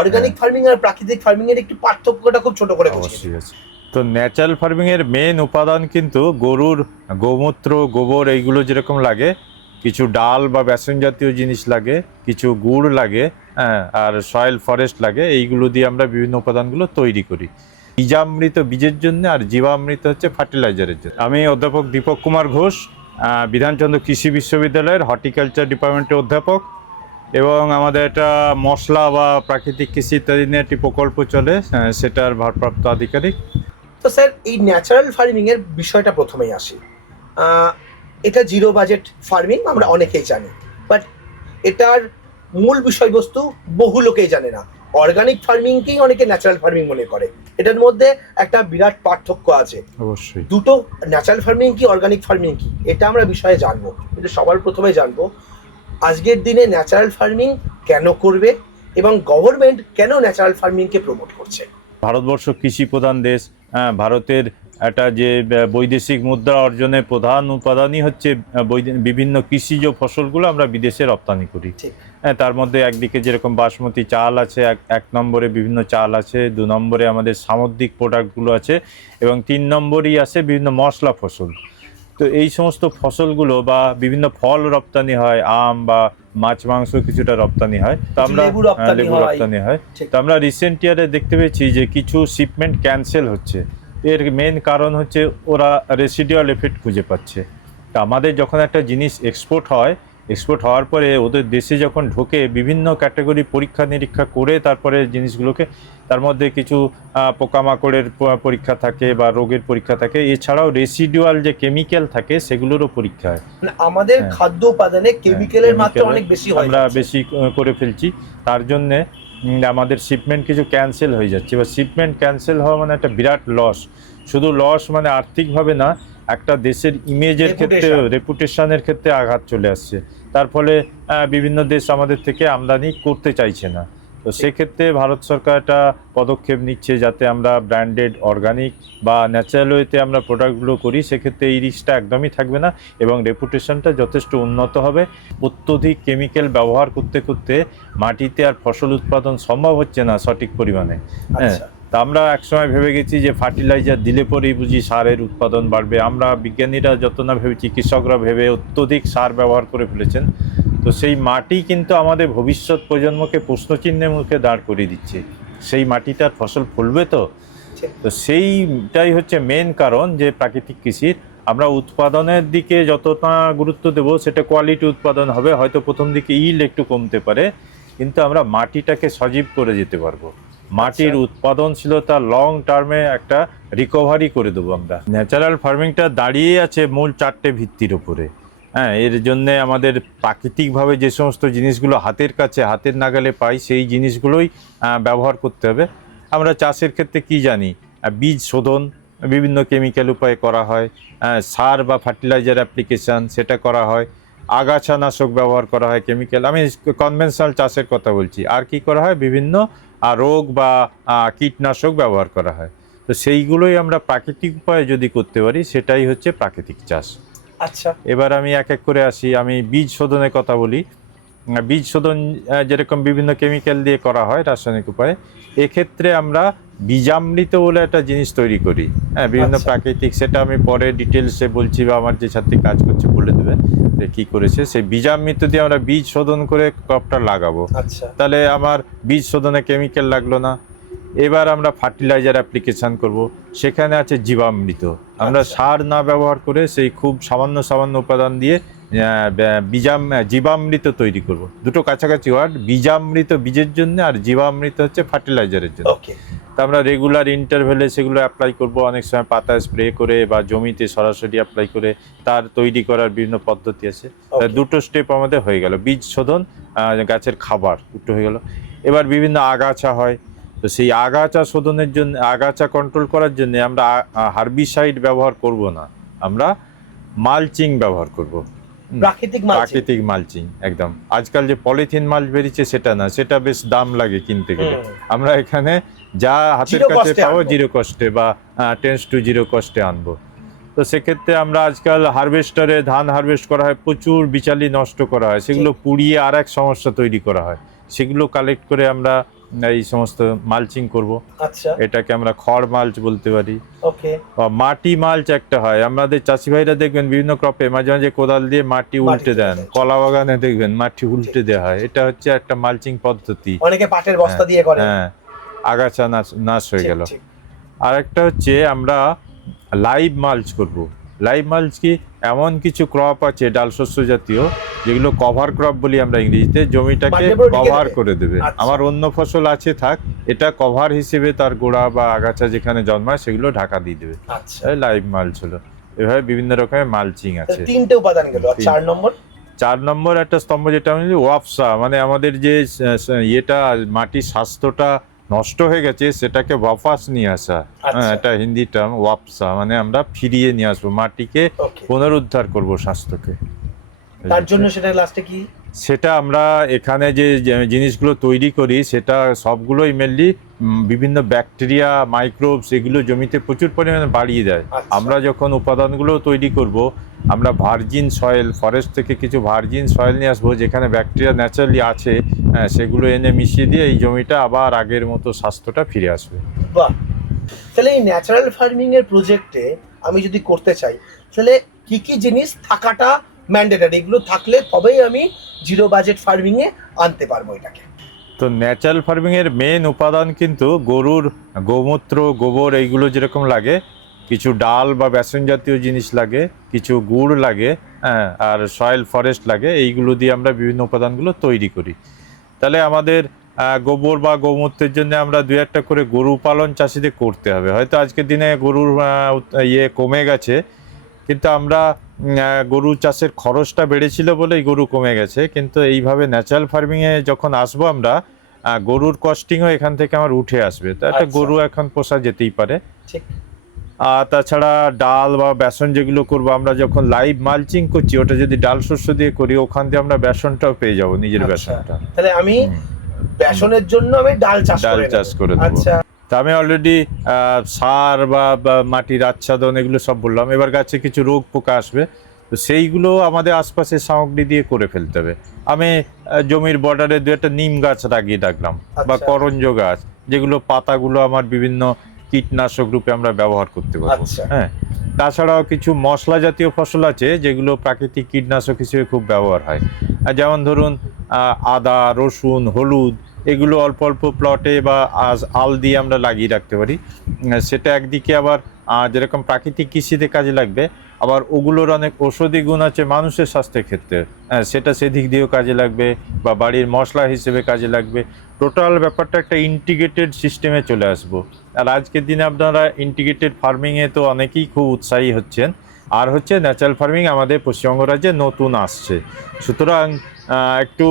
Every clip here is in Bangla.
অর্গানিক ফার্মিং আর প্রাকৃতিক ফার্মিং এর একটু পার্থক্যটা খুব ছোট করে বুঝিয়ে অবশ্যই আছে। তো ন্যাচারাল ফার্মিং এর মেন উপাদান কিন্তু গরুর গোমূত্র, গোবর, এইগুলো যেরকম লাগে, কিছু ডাল বা বেসন জাতীয় জিনিস লাগে, কিছু গুড় লাগে, হ্যাঁ, আর সয়েল ফরেস্ট লাগে। এইগুলো দিয়ে আমরা বিভিন্ন উপাদানগুলো তৈরি করি। বীজামৃত বীজের জন্য, আর জীবামৃত হচ্ছে ফার্টিলাইজারের জন্য। আমি অধ্যাপক দীপক কুমার ঘোষ, বিধানচন্দ্র কৃষি বিশ্ববিদ্যালয়ের হর্টিকালচার ডিপার্টমেন্টের অধ্যাপক, এবং আমাদের একটা মশলা বা প্রাকৃতিক কৃষি ইত্যাদি নিয়ে একটি প্রকল্প চলে, সেটার ভারপ্রাপ্ত আধিকারিক। তো স্যার, এই ন্যাচারাল ফার্মিং এর বিষয়টা প্রথমেই আসি। এটা জিরো বাজেট ফার্মিং আমরা অনেকেই জানি, বাট এটার মূল বিষয়বস্তু বহু লোকেই জানে না। অর্গানিক ফার্মিংকেই অনেকে ন্যাচারাল ফার্মিং মনে করে। এটার মধ্যে একটা বিরাট পার্থক্য আছে। অবশ্যই দুটো, ন্যাচারাল ফার্মিং কি অর্গানিক ফার্মিং কি, এটা আমরা বিষয়ে জানবো। কিন্তু সবার প্রথমে জানবো আজকের দিনে ন্যাচারাল ফার্মিং কেন করবে এবং গভর্নমেন্ট কেন ন্যাচারাল ফার্মিংকে প্রমোট করছে। ভারতবর্ষ কৃষি প্রধান দেশ। ভারতের একটা যে বৈদেশিক মুদ্রা অর্জনের প্রধান উপাদানই হচ্ছে বিভিন্ন কৃষিজ ফসলগুলো আমরা বিদেশে রপ্তানি করি। হ্যাঁ, তার মধ্যে একদিকে যেরকম বাসমতি চাল আছে, এক নম্বরে বিভিন্ন চাল আছে, 2 নম্বরে আমাদের সামুদ্রিক প্রোডাক্টগুলো আছে, এবং 3 নম্বরই আছে বিভিন্ন মশলা ফসল। তো এই সমস্ত ফসলগুলো বা বিভিন্ন ফল রপ্তানি হয়, আম বা মাছ মাংস কিছুটা রপ্তানি হয়। তো আমরা লেবু রপ্তানি হয়। তো আমরা রিসেন্ট ইয়ারে দেখতে পেয়েছি যে কিছু শিপমেন্ট ক্যান্সেল হচ্ছে। এর মেন কারণ হচ্ছে ওরা রেসিডুয়াল এফেক্ট খুঁজে পাচ্ছে। তা আমাদের যখন একটা জিনিস এক্সপোর্ট হওয়ার পরে ওদের দেশে যখন ঢোকে, বিভিন্ন ক্যাটাগরি পরীক্ষা নিরীক্ষা করে তারপরে জিনিসগুলোকে, তার মধ্যে কিছু পোকামাকড়ের পরীক্ষা থাকে বা রোগের পরীক্ষা থাকে, এছাড়াও রেসিডুয়াল যে কেমিক্যাল থাকে সেগুলোরও পরীক্ষা হয়। আমাদের খাদ্য উপাদানে কেমিক্যালের মাত্রা অনেক বেশি হয়, আমরা বেশি করে ফেলছি, তার জন্যে আমাদের শিপমেন্ট কিছু ক্যান্সেল হয়ে যাচ্ছে। এবার শিপমেন্ট ক্যান্সেল হওয়া মানে একটা বিরাট লস। শুধু লস মানে আর্থিকভাবে না, একটা দেশের ইমেজের ক্ষেত্রে, রেপুটেশনের ক্ষেত্রে আঘাত চলে আসছে। তার ফলে বিভিন্ন দেশ আমাদের থেকে আমদানি করতে চাইছে না। তো সেক্ষেত্রে ভারত সরকার একটা পদক্ষেপ নিচ্ছে যাতে আমরা ব্র্যান্ডেড, অর্গানিক বা ন্যাচারাল ওয়েতে আমরা প্রোডাক্টগুলো করি। সেক্ষেত্রে এই রিস্কটা একদমই থাকবে না এবং রেপুটেশনটা যথেষ্ট উন্নত হবে। অত্যধিক কেমিক্যাল ব্যবহার করতে করতে মাটিতে আর ফসল উৎপাদন সম্ভব হচ্ছে না সঠিক পরিমাণে। হ্যাঁ, তা আমরা একসময় ভেবে গেছি যে ফার্টিলাইজার দিলে পরেই বুঝি সারের উৎপাদন বাড়বে। আমরা বিজ্ঞানীরা যত না ভেবেছি, কৃষকরা ভেবে অত্যধিক সার ব্যবহার করে ফেলেছেন। তো সেই মাটি কিন্তু আমাদের ভবিষ্যৎ প্রজন্মকে প্রশ্নচিহ্নের মুখে দাঁড় করিয়ে দিচ্ছে। সেই মাটিটার ফসল ফলবে তো? তো সেইটাই হচ্ছে মেন কারণ যে প্রাকৃতিক কৃষির আমরা উৎপাদনের দিকে যতটা গুরুত্ব দেব, সেটা কোয়ালিটি উৎপাদন হবে। হয়তো প্রথম দিকে ইল্ড একটু কমতে পারে, কিন্তু আমরা মাটিটাকে সজীব করে যেতে পারবো। মাটির উৎপাদনশীলতা লং টার্মে একটা রিকভারি করে দেবো আমরা। ন্যাচারাল ফার্মিংটা দাঁড়িয়ে আছে মূল 4টে ভিত্তির উপরে। হ্যাঁ, এর জন্যে আমাদের প্রাকৃতিকভাবে যে সমস্ত জিনিসগুলো হাতের কাছে, হাতের নাগালে পাই, সেই জিনিসগুলোই ব্যবহার করতে হবে। আমরা চাষের ক্ষেত্রে কি জানি, বীজ শোধন বিভিন্ন কেমিক্যাল উপায়ে করা হয়, সার বা ফার্টিলাইজার অ্যাপ্লিকেশান সেটা করা হয়, আগাছানাশক ব্যবহার করা হয় কেমিক্যাল। আমি কনভেনশনাল চাষের কথা বলছি। আর কি করা হয়, বিভিন্ন রোগ বা কীটনাশক ব্যবহার করা হয়। তো সেইগুলোই আমরা প্রাকৃতিক উপায়ে যদি করতে পারি, সেটাই হচ্ছে প্রাকৃতিক চাষ। আচ্ছা, এবার আমি এক এক করে আসি। আমি বীজ শোধনের কথা বলি। বীজ শোধন যেরকম বিভিন্ন কেমিক্যাল দিয়ে করা হয় রাসায়নিক উপায়ে, এক্ষেত্রে আমরা বীজামৃত বলে একটা জিনিস তৈরি করি। হ্যাঁ, বিভিন্ন প্রাকৃতিক, সেটা আমি পরে ডিটেলসে বলছি বা আমার যে ছাত্রী কাজ করছে বলে দেবে যে কী করেছে। সেই বীজামৃত দিয়ে আমরা বীজ শোধন করে ক্রপটা লাগাবো। তাহলে আমার বীজ শোধনে কেমিক্যাল লাগলো না। এবার আমরা ফার্টিলাইজার অ্যাপ্লিকেশান করব, সেখানে আছে জীবামৃত। আমরা সার না ব্যবহার করে সেই খুব সামান্য উপাদান দিয়ে জীবামৃত তৈরি করব। দুটো কাছাকাছি ওয়ার্ড, বীজামৃত বীজের জন্য আর জীবামৃত হচ্ছে ফার্টিলাইজারের জন্য। তা আমরা রেগুলার ইন্টারভেলে সেগুলো অ্যাপ্লাই করব, অনেক সময় পাতায় স্প্রে করে বা জমিতে সরাসরি অ্যাপ্লাই করে। তার তৈরি করার বিভিন্ন পদ্ধতি আছে। দুটো স্টেপ আমাদের হয়ে গেল, বীজ শোধন, গাছের খাবার দুটো হয়ে গেল। এবার বিভিন্ন আগাছা হয়, তো সেই আগাছা শোধনের জন্য, আগাছা কন্ট্রোল করার জন্য আমরা হার্বিসাইড ব্যবহার করব না, আমরা মালচিং ব্যবহার করব। প্রাকৃতিক মালচিং একদম। আজকাল যে পলিথিন মাল্চ বেরিয়েছে সেটা না, সেটা বেশ দাম লাগে কিনতে গেলে। আমরা এখানে যা হাতের কাছে পাবো জিরো কস্টে বা 10 to 0 কস্টে আনবো। তো সেক্ষেত্রে আমরা আজকাল হারভেস্টারে ধান হারভেস্ট করা হয়, প্রচুর বিচালি নষ্ট করা হয়, সেগুলো পুড়িয়ে আর এক সমস্যা তৈরি করা হয়। সেগুলো কালেক্ট করে আমরা এই সমস্ত মালচিং করব। আচ্ছা, এটাকে আমরা খড় মালচ বলতে পারি। ওকে। বা মাটি মালচ একটা হয়, আমাদের চাষি ভাইরা দেখবেন বিভিন্ন ক্রপে মাঝে মাঝে কোদাল দিয়ে মাটি উল্টে তুলে দেন, দেয়, কলা বাগানে দেখবেন মাটি উল্টে ঠিক, দেওয়া হয়, এটা হচ্ছে একটা মালচিং পদ্ধতি। অনেকে পাটের বস্তা হ্যাঁ, দিয়ে করে। হ্যাঁ, আগাছা নাশ হয়ে ঠিক, গেল। ঠিক। আর একটা হচ্ছে আমরা লাইভ মালচ করব। লাইভ মালচ কি, এমন কিছু ক্রপ আছে ডাল শস্য জাতীয় যেগুলো কভার ক্রপ বলি আমরা ইংরেজিতে, জমিটাকে মাটির উপর ঢেকে কভার দেবে। করে দেবে। আচ্ছা। আমার অন্য ফসল আছে থাক, এটা কভার হিসেবে তার গোড়া বা আগাছা যেখানে জন্মায় সেগুলো ঢাকা দিয়ে দেবে, আচ্ছা, লাইভ মালচ হলো। এভাবে বিভিন্ন রকমের মালচিং আছে। তিনটে উপাদান গেল। আর 4 নম্বর? 4 নম্বর একটা স্তম্ভ যেটা আমি বলি ওয়াপসা, মানে আমাদের যে ইয়েটা মাটির স্বাস্থ্যটা নষ্ট হয়ে গেছে সেটাকে ওয়াপাস নিয়ে আসা। আচ্ছা। এটা হিন্দি টার্ম ওয়াপসা, মানে আমরা ফিরিয়ে নিয়ে আসবো, মাটিকে ওকে। পুনরুদ্ধার করব স্বাস্থ্যকে। তার জন্য সেটা লাস্টে কি? সেটা আমরা এখানে যে জিনিসগুলো তৈরি করি সেটা সবগুলোই মেনলি বিভিন্ন ব্যাকটেরিয়া মাইক্রোবস এগুলো জমিতে প্রচুর পরিমাণে বাড়িয়ে দেয়। আচ্ছা। আমরা যখন উপাদানগুলো তৈরি করব, আমরা ভার্জিন সয়েল, ফরেস্ট থেকে কিছু ভার্জিন সয়েল নিয়ে আসবো যেখানে ব্যাকটেরিয়া ন্যাচারালি আছে, সেগুলো এনে মিশিয়ে দিয়ে এই জমিটা আবার আগের মতো স্বাস্থ্যটা ফিরে আসবে। বাহ! তাহলে এই ন্যাচারাল ফার্মিং এর প্রজেক্টে আমি যদি করতে চাই, তাহলে কি কি জিনিস থাকাটা ম্যান্ডেটরি? এগুলো থাকলে তবেই আমি জিরো বাজেট ফার্মিং এ আনতে পারবো এটাকে। তো ন্যাচারাল ফার্মিংয়ের মেন উপাদান কিন্তু গরুর গোমূত্র, গোবর, এইগুলো যেরকম লাগে, কিছু ডাল বা বেসন জাতীয় জিনিস লাগে, কিছু গুড় লাগে, হ্যাঁ, আর সয়েল ফরেস্ট লাগে, এইগুলো দিয়ে আমরা বিভিন্ন উপাদানগুলো তৈরি করি। তাহলে আমাদের গোবর বা গোমূত্রের জন্য আমরা 2-1টা করে গরু পালন চাষিদের করতে হবে। হয়তো আজকের দিনে গরুর ইয়ে কমে গেছে, কিন্তু আমরা গরু চাষের খরচটা বেড়েছিল বলেই গরু কমে গেছে, কিন্তু এইভাবে ন্যাচারাল ফার্মিংয়ে যখন আসবো আমরা, গরুর কস্টিংও এখান থেকে আমার উঠে আসবে। তো একটা আচ্ছা। গরু এখন পোষা যেতেই পারে। ঠিক। আর তাছাড়া ডাল বা বেসন যেগুলো করবো, আমরা যখন লাইভ মালচিং করছি ওটা যদি ডাল শস্য দিয়ে করি, ওখান দিয়ে আমরা বেসনটাও পেয়ে যাবো, নিজের আচ্ছা। বেসনটা। তাহলে আমি বেসনের জন্য আমি ডাল চাষ ডাল করে চাষ নেব। করে দেবো। আচ্ছা। তা আমি অলরেডি সার বা মাটির আচ্ছাদন এগুলো সব বললাম। এবার গাছে কিছু রোগ পোকা আসবে, তো সেইগুলো আমাদের আশপাশের সামগ্রী দিয়ে করে ফেলতে হবে। আমি জমির বর্ডারে 2-1টা নিম গাছ লাগিয়ে রাখলাম, বা আচ্ছা। করঞ্জ গাছ, যেগুলো পাতাগুলো আমার বিভিন্ন কীটনাশক রূপে আমরা ব্যবহার করতে পারবো। আচ্ছা। হ্যাঁ, তাছাড়াও কিছু মশলা জাতীয় ফসল আছে যেগুলো প্রাকৃতিক কীটনাশক হিসেবে খুব ব্যবহার হয়। যেমন ধরুন আদা, রসুন, হলুদ, এগুলো অল্প অল্প প্লটে বা আল দিয়ে আমরা লাগিয়ে রাখতে পারি। সেটা একদিকে আবার যেরকম প্রাকৃতিক কৃষিতে কাজে লাগবে, আবার ওগুলোর অনেক ঔষধি গুণ আছে মানুষের স্বাস্থ্যের ক্ষেত্রে, সেটা সেদিক দিয়েও কাজে লাগবে, বা বাড়ির মশলা হিসেবে কাজে লাগবে। টোটাল ব্যাপারটা একটা ইন্টিগ্রেটেড সিস্টেমে চলে আসবো। আর আজকের দিনে আপনারা ইন্টিগ্রেটেড ফার্মিংয়ে তো অনেকেই খুব উৎসাহী হচ্ছেন, আর হচ্ছে ন্যাচারাল ফার্মিং আমাদের পশ্চিমবঙ্গ রাজ্যে নতুন আসছে, সুতরাং একটু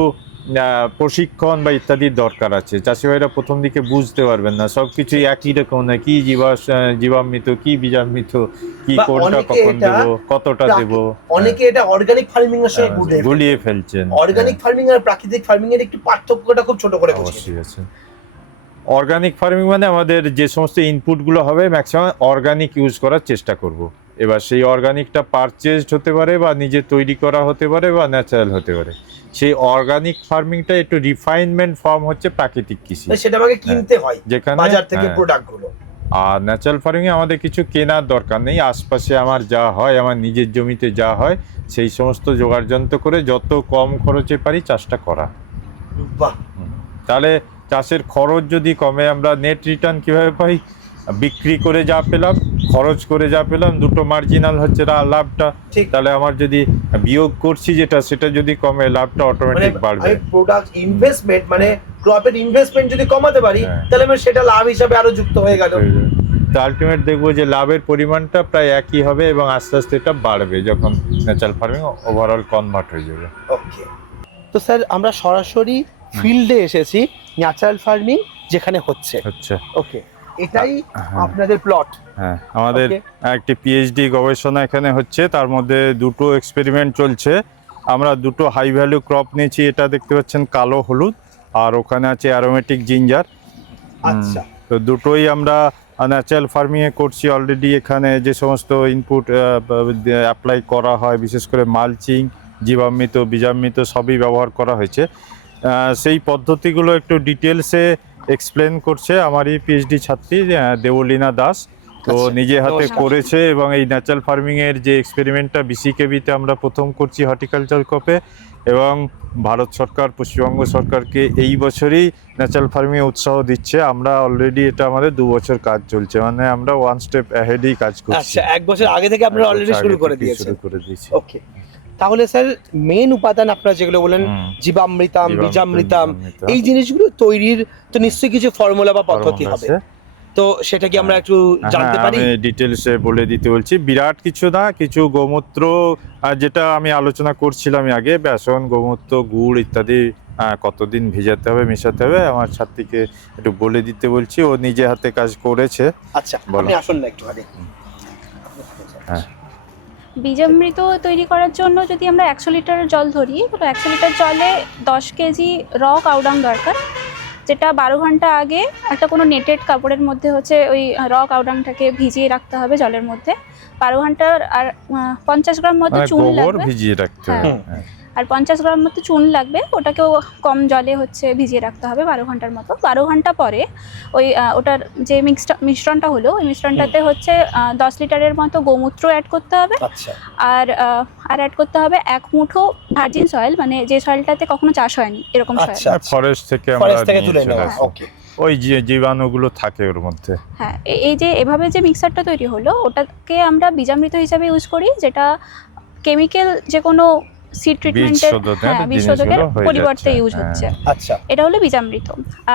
প্রশিক্ষণ বা ইত্যাদির দরকার আছে। চাষি ভাইরা প্রথম দিকে বুঝতে পারবেন না, সব কিছুই একই রকম, না কি জীবামৃত, কি বীজামৃত, কি বা কোনটা অনেকে কখন এটা দেবো, কতটা দেবো, অনেকে এটা অর্গানিক ফার্মিং এর সঙ্গে গুলিয়ে ফেলছেন। অর্গানিক ফার্মিং আর প্রাকৃতিক ফার্মিং এর একটু পার্থক্যটা খুব ছোট করে বুঝিয়ে অবশ্যই আছে। অর্গানিক ফার্মিং মানে আমাদের যে সমস্ত ইনপুটগুলো হবে ম্যাক্সিমাম অর্গানিক ইউজ করার চেষ্টা করব। এবার সেই অর্গানিকটা পারচেজড হতে পারে, বা নিজে তৈরি করা হতে পারে, বা ন্যাচারাল হতে পারে। সেই অর্গানিক ফার্মিংটা একটু রিফাইনমেন্ট ফর্ম হচ্ছে প্রাকৃতিক কৃষি, সেটা আমাকে কিনতে হয় যেখানে বাজার থেকে প্রোডাক্টগুলো। আর ন্যাচারাল ফার্মিংয়ে আমাদের কিছু কেনার দরকার নেই, আশপাশে আমার যা হয়, আমার নিজের জমিতে যা হয়, সেই সমস্ত জোগাড় যন্ত্র করে যত কম খরচে পারি চাষটা করা। বাহ! তাহলে চাষের খরচ যদি কমে, আমরা নেট রিটার্ন কিভাবে পাই? বিক্রি করে যা পেলাম, খরচ করে যা পেলাম, দুটো মার্জিনাল হচ্ছে লাভটা। ঠিক। তাহলে আমার যদি বিয়োগ করছি সেটা যদি কমে, লাভটা অটোমেটিক বাড়বে। আমি প্রোডাক্ট ইনভেস্টমেন্ট মানে ক্রপের ইনভেস্টমেন্ট যদি কমাতে পারি, তাহলে আমার সেটা লাভ হিসাবে আরো যুক্ত হয়ে গেল। আলটিমেট দেখবো যে লাভের পরিমাণটা প্রায় একই হবে, এবং আস্তে আস্তে এটা বাড়বে যখন ন্যাচারাল ফার্মিং ওভারঅল কনভার্ট হয়ে যাবে। ওকে। তো স্যার আমরা সরাসরি ফিল্ডে এসেছি, ন্যাচারাল ফার্মিং যেখানে হচ্ছে। ওকে, এটাই আপনাদের প্লট? হ্যাঁ, আমাদের একটি পিএইচডি গবেষণা এখানে হচ্ছে, তার মধ্যে দুটো এক্সপেরিমেন্ট চলছে। আমরা দুটো হাই ভ্যালু ক্রপ নিয়েছি, এটা দেখতে পাচ্ছেন কালো হলুদ, আর ওখানে আছে অ্যারোমেটিক জিঞ্জার। আচ্ছা। তো দুটোই আমরা ন্যাচারাল ফার্মিংয়ে করছি অলরেডি। এখানে যে সমস্ত ইনপুট অ্যাপ্লাই করা হয়, বিশেষ করে মালচিং, জীবামৃত, বীজামৃত সবই ব্যবহার করা হয়েছে। সেই পদ্ধতিগুলো একটু ডিটেলসে এক্সপ্লেন করছে আমারই পিএইচডি ছাত্রী দেবলীনা দাস। তো আচ্ছা, নিজে হাতে নমস্কার। করেছে এবং এই ন্যাচারাল ফার্মিং এর যে এক্সপেরিমেন্টটা বিসিকেবিতে আমরা প্রথম করছি হর্টিকালচার কপে, এবং ভারত সরকার পশ্চিমবঙ্গ সরকারকে এই বছরই ন্যাচারাল ফার্মিংয়ে উৎসাহ দিচ্ছে। আমরা অলরেডি এটা আমাদের 2 বছর কাজ চলছে, মানে আমরা ওয়ান স্টেপ অ্যাহেডই কাজ করছি। আচ্ছা, 1 বছর আগে থেকে আপনারা এক অলরেডি বছর শুরু আগে করে থেকেই দিয়েছেন। শুরু করে দিয়েছি। ওকে, তাহলে স্যার মেন উপাদান আপনারা যেগুলো বলেন জীবামৃতম, জীবামৃতম, বীজামৃতম, জীবামৃতম। এই জিনিসগুলো তৈরির তো নিশ্চয়ই কিছু ফর্মুলা বা পদ্ধতি হবে, তো সেটা কি আমরা একটু জানতে পারি? আমি ডিটেলসে বলে দিতে বলছি। বিরাট কিছু না, কিছু গোমূত্র, যেটা আমি আলোচনা করছিলাম আগে, বেসন, গোমূত্র, গুড় ইত্যাদি কতদিন ভিজাতে হবে, মেশাতে হবে, আমার ছাত্রীকে একটু বলে দিতে বলছি, ও নিজে হাতে কাজ করেছে। আচ্ছা, বলো। আপনি আসুন না একটু আগে। হ্যাঁ। বীজামৃত তৈরি করার জন্য যদি আমরা 100 লিটার জল ধরি, তাহলে 100 লিটার জলে 10 কেজি র কাউডাং দরকার, যেটা 12 ঘন্টা আগে একটা কোনো নেটেড কাপড়ের মধ্যে হচ্ছে ওই র কাউডাংটাকে ভিজিয়ে রাখতে হবে জলের মধ্যে 12 ঘন্টার। আর 50 গ্রাম মতো মানে চুন গোবর লাগবে, ভিজিয়ে রাখতে হবে। হ্যাঁ। হ্যাঁ। আর 50 গ্রাম মতো চুন লাগবে, ওটাকেও কম জলে হচ্ছে ভিজিয়ে রাখতে হবে 12 ঘন্টার মতো। 12 ঘন্টা পরে ওই ওটার যে মিশ্রণটা হলো, ওই মিশ্রণটাতে হচ্ছে 10 লিটারের মতো গোমূত্র অ্যাড করতে হবে। আচ্ছা, আর অ্যাড করতে হবে 1 মুঠো ভার্জিন সয়েল, মানে যে সয়েলটাতে কখনো চাষ হয়নি এরকম সয়েল। আচ্ছা, ফরেস্ট থেকে আমরা ফরেস্ট থেকে নিয়ে তুলে চলে নেওয়া। আসি। ওকে, ওই যে জীবাণুগুলো থাকে ওর মধ্যে। হ্যাঁ, এই যে এভাবে যে মিক্সারটা তৈরি হলো, ওটাকে আমরা বীজামৃত হিসাবে ইউজ করি, যেটা কেমিক্যাল যে কোনো সিড ট্রিটমেন্টের, শোধনের বীজ শোধকের জিনিসগুলো হয়ে পরিবর্তে যাচ্ছে। ইউজ হ্যাঁ। হচ্ছে। আচ্ছা, এটা হলো বীজামৃত।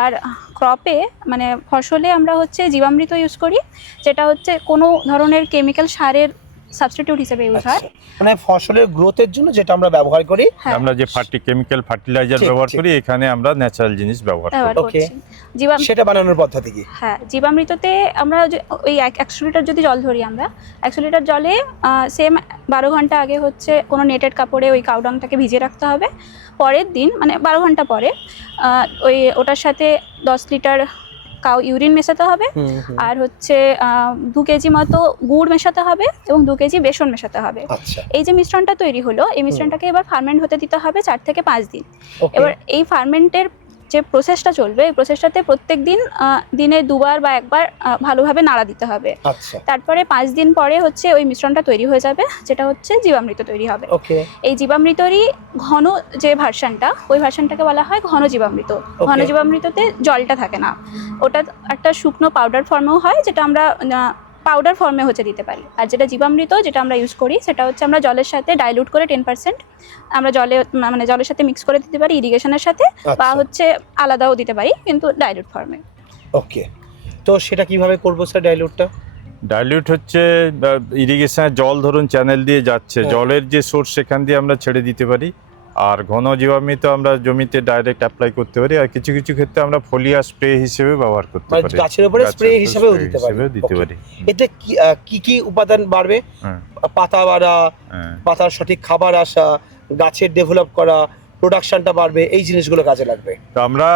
আর ক্রপে মানে ফসলে আমরা হচ্ছে জীবামৃত ইউজ করি, যেটা হচ্ছে কোনো ধরনের কেমিক্যাল সারের সাবস্টিটিউট হিসেবে ইউজ হয়। আচ্ছা, মানে ফসলের গ্রোথের জন্য যেটা আমরা ব্যবহার করি। হ্যাঁ, আমরা যে কেমিক্যাল ফার্টিলাইজার ঠিক, ব্যবহার ঠিক। করি, এখানে আমরা ন্যাচারাল জিনিস ব্যবহার করি। ব্যবহার ওকে। করছি। সেটা বানানোর পদ্ধতি কি? হ্যাঁ, জীবামৃততে আমরা ওই 100 লিটার যদি জল ধরি, আমরা 100 লিটার জলে সেম 12 ঘন্টা আগে হচ্ছে কোনো নেটেড কাপড়ে ওই কাউডাংটাকে ভিজিয়ে রাখতে হবে। পরের দিন মানে 12 ঘন্টা পরে ওই ওটার সাথে 10 লিটার কাউ ইউরিন মেশাতে হবে, আর হচ্ছে 2 কেজি মতো গুড় মেশাতে হবে এবং 2 কেজি বেসন মেশাতে হবে। আচ্ছা, এই যে মিশ্রণটা তৈরি হলো, এই মিশ্রণটাকে এবার ফার্মেন্ট হতে দিতে হবে 4 থেকে 5 দিন। ওকে, এবার এই ফার্মেন্টের যে প্রসেসটা চলবে, এই প্রসেসটাতে প্রত্যেক দিন দিনে 2 বার বা 1 বার ভালোভাবে নাড়া দিতে হবে। আচ্ছা, তারপরে 5 দিন পরে হচ্ছে ওই মিশ্রণটা তৈরি হয়ে যাবে, যেটা হচ্ছে জীবামৃত তৈরি হবে। ওকে, এই জীবামৃতরই ঘন যে ভার্সনটা, ওই ভার্সনটাকে বলা হয় ঘন জীবামৃত। ঘন জীবামৃততে জলটা থাকে না, ওটা একটা শুকনো পাউডার ফর্মেও হয়, যেটা আমরা পাউডার ফর্মে হচ্ছে দিতে পারি। আর যেটা জীবামৃত, যেটা আমরা ইউজ করি, সেটা হচ্ছে আমরা জলের সাথে ডাইলুট করে 10% আমরা মানে জলের সাথে মিক্স করে দিতে পারি ইরিগেশনের সাথে, বা আচ্ছা। হচ্ছে আলাদাও দিতে পারি, কিন্তু ডাইলুট ফর্মে। ওকে, তো সেটা কিভাবে করবো স্যার ডাইলুটটা? ডাইলিউট হচ্ছে ইরিগেশনের জল ধরুন চ্যানেল দিয়ে যাচ্ছে, হ্যাঁ। জলের যে সোর্স সেখান দিয়ে আমরা ছেড়ে দিতে পারি। আর ঘন জীবামৃত আমরা জমিতে ডাইরেক্ট অ্যাপ্লাই করতে পারি, আর কিছু কিছু ক্ষেত্রে আমরা ফোলিয়া স্প্রে হিসেবে ব্যবহার করতে মানে পারি, গাছের উপরে স্প্রে গাছের হিসেবেও spray দিতে পারি। হিসেবেও দিতে Okay. পারি। এতে কি কি উপাদান বাড়বে? হ্যাঁ, পাতা বাড়া, হ্যাঁ। পাতার সঠিক খাবার আসা, গাছের ডেভেলপ করা, প্রোডাকশনটা বাড়বে, এই জিনিসগুলো কাজে লাগবে। তো আমরা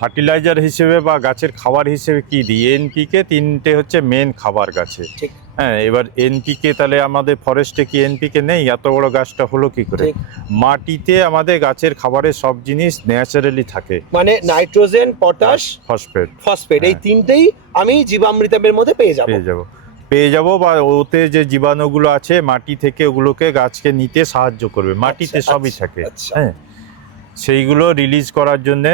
ফার্টিলাইজার হিসেবে বা গাছের খাবার হিসেবে কি দিই? এনপিকে 3টে হচ্ছে মেন খাবার গাছে। ঠিক। হ্যাঁ, এবার এনপিকে তাহলে আমাদের ফরেস্টে কি এনপিকে নেই? এত বড় গাছটা হলো কি করে? ঠিক। মাটিতে আমাদের গাছের খাবারের সব জিনিস ন্যাচারালি থাকে, মানে নাইট্রোজেন, পটাশ, ফসফেট ফসফেট, এই হ্যাঁ। তিনটেই আমি জীবামৃতমের মধ্যে পেয়ে যাব। পেয়ে যাব বা ওতে যে জীবাণুগুলো আছে মাটি থেকে, ওগুলোকে গাছকে নিতে সাহায্য করবে। মাটিতে আচ্ছা, সবই আচ্ছা, থাকে। আচ্ছা। হ্যাঁ, সেইগুলো রিলিজ করার জন্য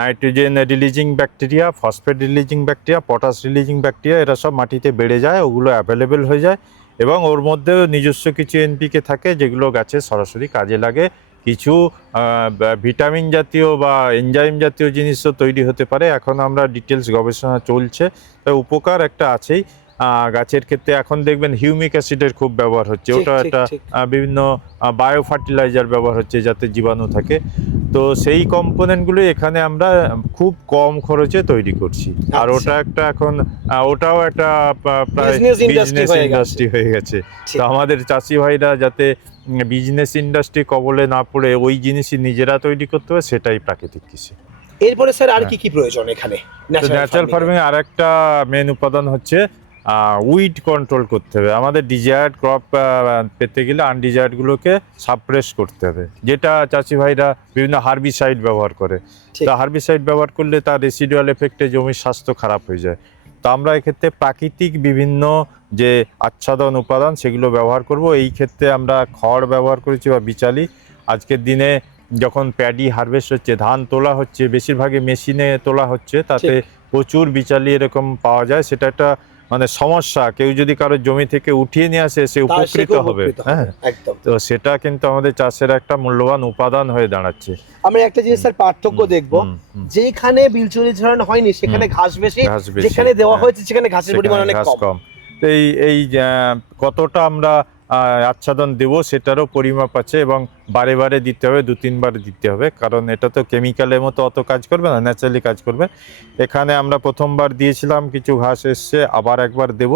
nitrogen releasing bacteria, phosphate releasing bacteria, potash releasing bacteria, এরা সব মাটিতে বেড়ে যায়, ওগুলো অ্যাভেলেবেল হয়ে যায়, এবং ওর মধ্যেও নিজস্ব কিছু এনপিকে থাকে যেগুলো গাছে সরাসরি কাজে লাগে। কিছু ভিটামিন জাতীয় বা এনজাইম জাতীয় জিনিসও তৈরি হতে পারে। এখন আমরা ডিটেলস গবেষণা চলছে, তাই উপকার একটা আছেই। গাছের ক্ষেত্রে এখন দেখবেন হিউমিক অ্যাসিডের খুব ব্যবহার হচ্ছে, ঠিক, ওটা ঠিক, একটা ঠিক। বিভিন্ন বায়ো ফার্টিলাইজার ব্যবহার হচ্ছে যাতে জীবাণু থাকে। তো সেই কম্পোনেন্টগুলো এখানে আমরা খুব কম খরচে তৈরি করছি। আর আচ্ছা। ওটা একটা এখন ওটাও একটা প্রায় Business industry বিজনেস হয়ে গেছে। ইন্ডাস্ট্রি হয়ে গেছে। ঠিক। তো আমাদের চাষি ভাইরা যাতে বিজনেস ইন্ডাস্ট্রি কবলে না পড়ে ওই জিনিসই নিজেরা তৈরি করতে হবে, সেটাই প্রাকৃতিক কৃষি। এরপরে স্যার আর হ্যাঁ। কি কি প্রয়োজন এখানে ন্যাচারাল ফার্মিং আর একটা মেন উপাদান হচ্ছে উইড কন্ট্রোল করতে হবে। আমাদের ডিজায়ার্ড ক্রপ পেতে গেলে আনডিজায়ার্ডগুলোকে সাপ্রেস করতে হবে, যেটা চাষি ভাইরা বিভিন্ন হার্বিসাইড ব্যবহার করে। ঠিক। তা হার্বিসাইড ব্যবহার করলে তার রেসিডুয়াল এফেক্টে জমির স্বাস্থ্য খারাপ হয়ে যায়। তো আমরা এক্ষেত্রে প্রাকৃতিক বিভিন্ন যে আচ্ছাদন উপাদান সেগুলো ব্যবহার করব। এই ক্ষেত্রে আমরা খড় ব্যবহার করেছি বা বিচালি। আজকের দিনে যখন প্যাডি হারভেস্ট হচ্ছে, ধান তোলা হচ্ছে, বেশিরভাগই মেশিনে তোলা হচ্ছে, তাতে প্রচুর বিচালি এরকম পাওয়া যায়। সেটা একটা মানে সমস্যা, কেউ যদি কারো জমি থেকে উঠিয়ে নিয়ে আসে সে উপকৃত হবে। হ্যাঁ, একদম। তো সেটা কিন্তু আমাদের চাষের একটা মূল্যবান উপাদান হয়ে দাঁড়াচ্ছে। আমরা একটা জিনিস স্যার পার্থক্য দেখবো, যেখানে বিলচুলি ছড়ানো হয়নি সেখানে ঘাস বেশি, ঘাস বেশি, যেখানে দেওয়া হয়েছে সেখানে ঘাসের সেখানে পরিমাণ অনেক ঘাস কম। কম। তো এই কতটা আমরা আচ্ছাদন দেব সেটারও পরিমাপ আছে, এবং বারে বারে দিতে হবে, 2-3 বার দিতে হবে, কারণ এটা তো কেমিক্যালের মতো অত কাজ করবে না, ন্যাচারালি কাজ করবে। এখানে আমরা প্রথমবার দিয়েছিলাম, কিছু ঘাস এসছে, আবার একবার দেব।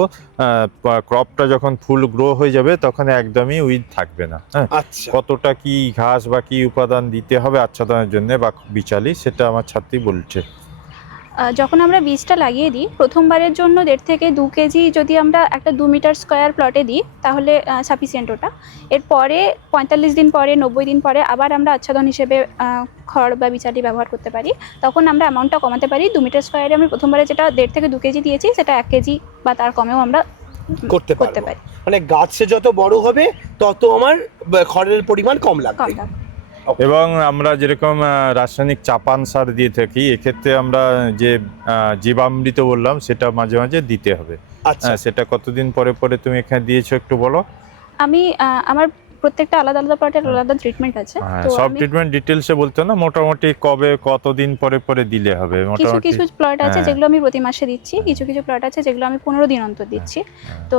ক্রপটা যখন ফুল গ্রো হয়ে যাবে তখন একদমই উইড থাকবে না। হ্যাঁ, আচ্ছা, কতটা কি ঘাস বা কি উপাদান দিতে হবে আচ্ছাদনের জন্য বা বিচালি, সেটা আমার ছাত্রী বলছে। যখন আমরা বীজটা লাগিয়ে দিই প্রথমবারের জন্য 1.5 থেকে 2 কেজি যদি আমরা একটা 2 মিটার স্কোয়ার প্লটে দিই তাহলে সাফিসিয়েন্ট ওটা। এরপরে 45 দিন পরে, 90 দিন পরে আবার আমরা আচ্ছাদন হিসেবে খড় বা বিচালি ব্যবহার করতে পারি। তখন আমরা অ্যামাউন্টটা কমাতে পারি। 2 মিটার স্কোয়ারে আমি প্রথমবারে যেটা 1.5 থেকে 2 কেজি দিয়েছি সেটা 1 কেজি বা তার কমেও আমরা করতে পারি। মানে গাছে যত বড় হবে তত আমার খড়ের পরিমাণ কম লাগবে। এবং আমরা যেরকম রাসায়নিক চাপান সার দিয়ে থাকি, এক্ষেত্রে আমরা যে জীবামৃত বললাম সেটা মাঝে মাঝে দিতে হবে। আচ্ছা, সেটা কতদিন পরে পরে তুমি এখানে দিয়েছো একটু বলো। আমি আমার প্রত্যেকটা আলাদা আলাদা প্লটের আলাদা ট্রিটমেন্ট আছে। তো সব আমি ট্রিটমেন্ট ডিটেলসে বলতে না, মোটামুটি কবে কতদিন পরে পরে দিলে হবে কিছু মোটামুটি? কিছু প্লট আছে হ্যাঁ। যেগুলো আমি প্রতি মাসে দিচ্ছি, কিছু কিছু প্লট আছে যেগুলো আমি 15 দিন অন্তর দিচ্ছি। তো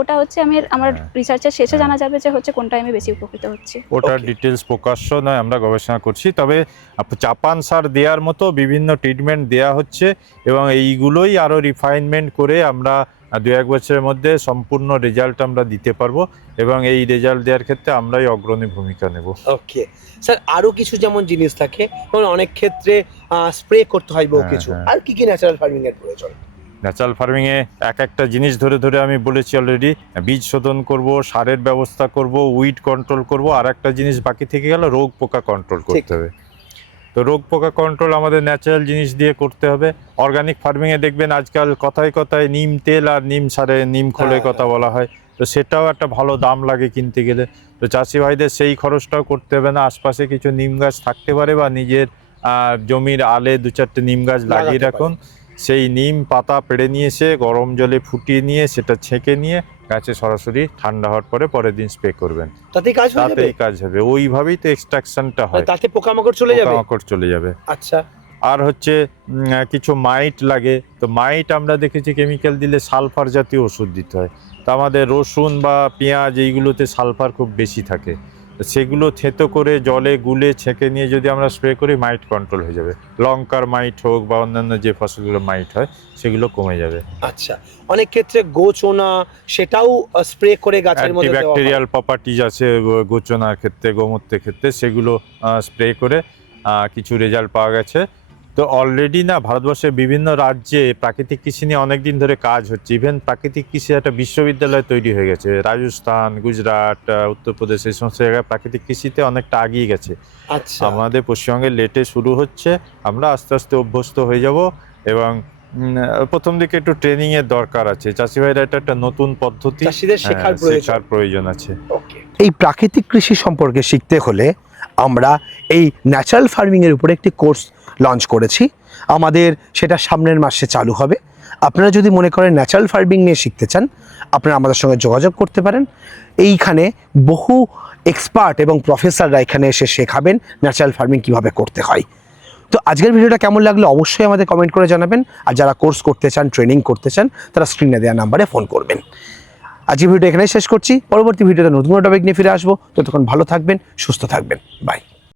ওটা হচ্ছে আমার রিসার্চের শেষে জানা যাবে যে হচ্ছে কোনটায় আমি বেশি উপকৃত হচ্ছি। ওটার Okay. ডিটেলস প্রকাশ্য নয়, আমরা গবেষণা করছি। তবে চাপান সার দেওয়ার মতো বিভিন্ন ট্রিটমেন্ট দেয়া হচ্ছে, এবং এইগুলোই আরও রিফাইনমেন্ট করে আমরা 2-1 বছরের মধ্যে সম্পূর্ণ রেজাল্ট আমরা দিতে পারবো, এবং এই রেজাল্ট দেওয়ার ক্ষেত্রে আমরাই অগ্রণী ভূমিকা নেব। ওকে স্যার, আরো কিছু যেমন জিনিস থাকে, যেমন অনেক ক্ষেত্রে স্প্রে করতে হয় বহু কিছু, আর কি কি ন্যাচারাল ফার্মিং এর প্রয়োজন? ন্যাচারাল ফার্মিংয়ে একটা জিনিস ধরে ধরে আমি বলেছি অলরেডি, বীজ শোধন করব, সারের ব্যবস্থা করব, উইড কন্ট্রোল করব, আর একটা জিনিস বাকি থেকে গেল, রোগ পোকা কন্ট্রোল করতে হবে। তো রোগ পোকা কন্ট্রোল আমাদের ন্যাচারাল জিনিস দিয়ে করতে হবে। অর্গানিক ফার্মিংয়ে দেখবেন আজকাল কথায় কথায় নিম তেল আর নিম সারে, নিম খোলের কথা বলা হয়, তো সেটাও একটা ভালো দাম লাগে কিনতে গেলে। তো চাষি ভাইদের সেই খরচটাও করতে হবে না। আশপাশে কিছু নিম গাছ থাকতে পারে, বা নিজের জমির আলে 2-4টে নিম গাছ লাগিয়ে রাখুন। সেই নিম পাতা পেড়ে নিয়ে এসে গরম জলে ফুটিয়ে নিয়ে সেটা ছেঁকে নিয়ে গাছে সরাসরি ঠান্ডা হওয়ার পরে পরের দিন স্প্রে করবেন, তাতেই কাজ হয়ে যাবে? তাতেই কাজ হবে। ওইভাবেই তো এক্সট্রাকশনটা হয়, তাতে পোকামাকড় চলে যাবে? পোকামাকড় চলে যাবে। আচ্ছা, আর হচ্ছে কিছু মাইট লাগে, তো মাইট আমরা দেখেছি কেমিক্যাল দিলে সালফার জাতীয় ওষুধ দিতে হয়। তো আমাদের রসুন বা পেঁয়াজ এইগুলোতে সালফার খুব বেশি থাকে, তো সেগুলো থেতো করে জলে গুলে ছেঁকে নিয়ে যদি আমরা স্প্রে করি মাইট কন্ট্রোল হয়ে যাবে। লঙ্কার মাইট হোক বা অন্যান্য যে ফসলগুলো মাইট হয় সেগুলো কমে যাবে। আচ্ছা, অনেক ক্ষেত্রে গোচনা সেটাও স্প্রে করে গাছের মধ্যে দেওয়া হয়। অ্যান্টিব্যাকটেরিয়াল প্রপার্টিজ আছে গোচনার ক্ষেত্রে, গোমূত্রের ক্ষেত্রে, সেগুলো স্প্রে করে কিছু রেজাল্ট পাওয়া গেছে। তো অলরেডি না ভারতবর্ষের বিভিন্ন রাজ্যে প্রাকৃতিক কৃষি নিয়ে অনেক দিন ধরে কাজ হচ্ছে। ইভেন প্রাকৃতিক কৃষি একটা বিশ্ববিদ্যালয় তৈরি হয়ে গেছে। রাজস্থান, গুজরাট, উত্তরপ্রদেশ, এই সমস্ত জায়গায় প্রাকৃতিক কৃষিতে অনেকটা এগিয়ে গেছে। আচ্ছা, আমাদের পশ্চিমবঙ্গে লেটে শুরু হচ্ছে, আমরা আস্তে আস্তে অভ্যস্ত হয়ে যাব। এবং প্রথম দিকে একটু ট্রেনিং এর দরকার আছে। চাষি ভাইরা এটা একটা নতুন পদ্ধতি, চাষিদের শেখার প্রয়োজন আছে। এই প্রাকৃতিক কৃষি সম্পর্কে শিখতে হলে আমরা এই ন্যাচারাল ফার্মিং এর উপরে একটি কোর্স লঞ্চ করেছি। আমাদের সেটা সামনের মাসে চালু হবে। আপনারা যদি মনে করেন ন্যাচারাল ফার্মিং নিয়ে শিখতে চান, আপনারা আমাদের সঙ্গে যোগাযোগ করতে পারেন। এইখানে বহু এক্সপার্ট এবং প্রফেসররা এখানে এসে শেখাবেন ন্যাচারাল ফার্মিং কিভাবে করতে হয়। তো আজকের ভিডিওটা কেমন লাগলো অবশ্যই আমাদের কমেন্ট করে জানাবেন। আর যারা কোর্স করতে চান, ট্রেনিং করতে চান, তারা স্ক্রিনে দেওয়া নাম্বারে ফোন করবেন। আজকের ভিডিও এখানেই শেষ করছি। পরবর্তী ভিডিওতে নতুন টপিক নিয়ে ফিরে আসবো। ততক্ষণ ভালো থাকবেন, সুস্থ থাকবেন। বাই।